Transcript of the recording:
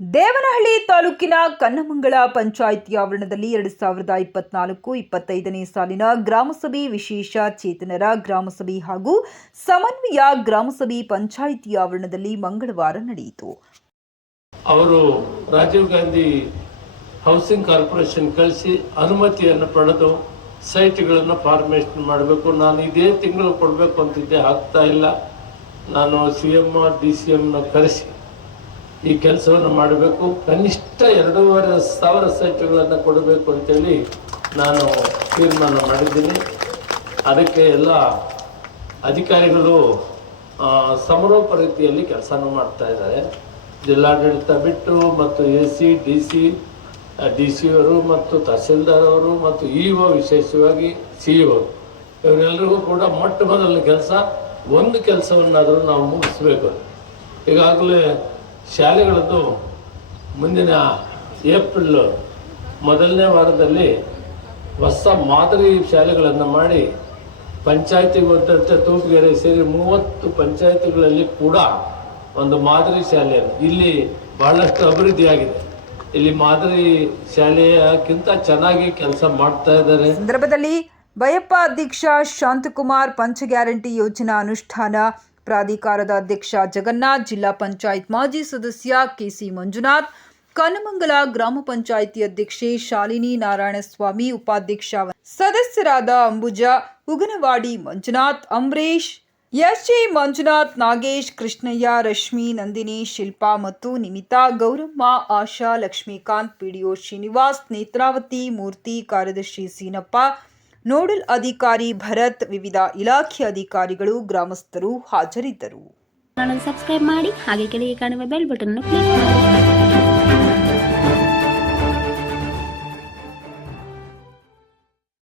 ದೇವನಹಳ್ಳಿ ತಾಲೂಕಿನ ಕನ್ನಮಂಗಲ ಪಂಚಾಯಿತಿ ಆವರಣದಲ್ಲಿ 2024-25ನೇ ಸಾಲಿನ ಗ್ರಾಮಸಭೆ ವಿಶೇಷ ಚೇತನರ ಗ್ರಾಮಸಭೆ ಹಾಗೂ ಸಮನ್ವಯ ಗ್ರಾಮಸಭೆ ಪಂಚಾಯಿತಿ ಆವರಣದಲ್ಲಿ ಮಂಗಳವಾರ ನಡೆಯಿತು. ಅವರು ರಾಜೀವ್ ಗಾಂಧಿ ಹೌಸಿಂಗ್ ಕಾರ್ಪೊರೇಷನ್ ಕಳಿಸಿ ಅನುಮತಿಯನ್ನು ಪಡೆದು ಸೈಟ್ಗಳನ್ನು ಫಾರ್ಮೇಷನ್ ಮಾಡಬೇಕು. ನಾನು ಇದೇ ತಿಂಗಳು ಕೊಡಬೇಕು ಅಂತಿದ್ದೆ, ಆಗ್ತಾ ಇಲ್ಲ. ನಾನು CM DCMನ ಕರೆಸಿ ಈ ಕೆಲಸವನ್ನು ಮಾಡಬೇಕು. ಕನಿಷ್ಠ 2,500 ಸೈಟ್ಗಳನ್ನು ಕೊಡಬೇಕು ಅಂತೇಳಿ ನಾನು ತೀರ್ಮಾನ ಮಾಡಿದ್ದೀನಿ. ಅದಕ್ಕೆ ಎಲ್ಲ ಅಧಿಕಾರಿಗಳು ಸಮರೋಪ ರೀತಿಯಲ್ಲಿ ಕೆಲಸನೂ ಮಾಡ್ತಾ ಇದ್ದಾರೆ. ಜಿಲ್ಲಾಡಳಿತ ಬಿಟ್ಟು ಮತ್ತು AC DC ಅವರು ಮತ್ತು ತಹಸೀಲ್ದಾರ್ ಅವರು ಮತ್ತು EO ವಿಶೇಷವಾಗಿ CEO ಇವರೆಲ್ಲರಿಗೂ ಕೂಡ ಮೊಟ್ಟ ಮೊದಲನೇ ಕೆಲಸ ಒಂದು ಕೆಲಸವನ್ನಾದರೂ ನಾವು ಮುಗಿಸ್ಬೇಕು. ಈಗಾಗಲೇ ಶಾಲೆಗಳದ್ದು ಮುಂದಿನ ಏಪ್ರಿಲ್ ಮೊದಲನೇ ವಾರದಲ್ಲಿ ಹೊಸ ಮಾದರಿ ಶಾಲೆಗಳನ್ನು ಮಾಡಿ ಪಂಚಾಯತಿಗೆ ಒಂದಂತೆ ತೂಪುಗೆರೆ ಸೇರಿ 30 ಪಂಚಾಯತಿಗಳಲ್ಲಿ ಕೂಡ ಒಂದು ಮಾದರಿ ಶಾಲೆ ಇಲ್ಲಿ ಬಹಳಷ್ಟು ಅಭಿವೃದ್ಧಿಯಾಗಿದೆ. ಇಲ್ಲಿ ಮಾದರಿ ಶಾಲೆಯಕ್ಕಿಂತ ಚೆನ್ನಾಗಿ ಕೆಲಸ ಮಾಡ್ತಾ ಇದ್ದಾರೆ. ಸಂದರ್ಭದಲ್ಲಿ ಬಯಪ್ಪ ಅಧ್ಯಕ್ಷ ಶಾಂತಕುಮಾರ್, ಪಂಚ ಗ್ಯಾರಂಟಿ ಯೋಜನಾ ಅನುಷ್ಠಾನ ಪ್ರಾಧಿಕಾರದ ಅಧ್ಯಕ್ಷ ಜಗನ್ನಾಥ್, ಜಿಲ್ಲಾ ಪಂಚಾಯತ್ ಮಾಜಿ ಸದಸ್ಯ KC ಮಂಜುನಾಥ್, ಕನ್ನಮಂಗಲ ಗ್ರಾಮ ಪಂಚಾಯಿತಿ ಅಧ್ಯಕ್ಷೆ ಶಾಲಿನಿ ನಾರಾಯಣಸ್ವಾಮಿ, ಉಪಾಧ್ಯಕ್ಷ ಸದಸ್ಯರಾದ ಅಂಬುಜ, ಉಗನವಾಡಿ ಮಂಜುನಾಥ್, ಅಂಬರೀಶ್, SJ ಮಂಜುನಾಥ್, ನಾಗೇಶ್, ಕೃಷ್ಣಯ್ಯ, ರಶ್ಮಿ, ನಂದಿನಿ, ಶಿಲ್ಪಾ ಮತ್ತು ನಿಮಿತಾ, ಗೌರಮ್ಮ, ಆಶಾ, ಲಕ್ಷ್ಮೀಕಾಂತ್, PDO ಶ್ರೀನಿವಾಸ್, ನೇತ್ರಾವತಿ, ಮೂರ್ತಿ, ಕಾರ್ಯದರ್ಶಿ ಸೀನಪ್ಪ, ನೋಡಲ್ ಅಧಿಕಾರಿ ಭರತ್, ವಿವಿಧ ಇಲಾಖೆ ಅಧಿಕಾರಿಗಳು, ಗ್ರಾಮಸ್ಥರು ಹಾಜರಿದ್ದರು. ಸಬ್ಸ್ಕ್ರೈಬ್ ಮಾಡಿ, ಹಾಗೆ ಕೆಳಗೆ ಕಾಣುವ ಬೆಲ್ ಬಟನ್ ಕ್ಲಿಕ್ ಮಾಡಿ.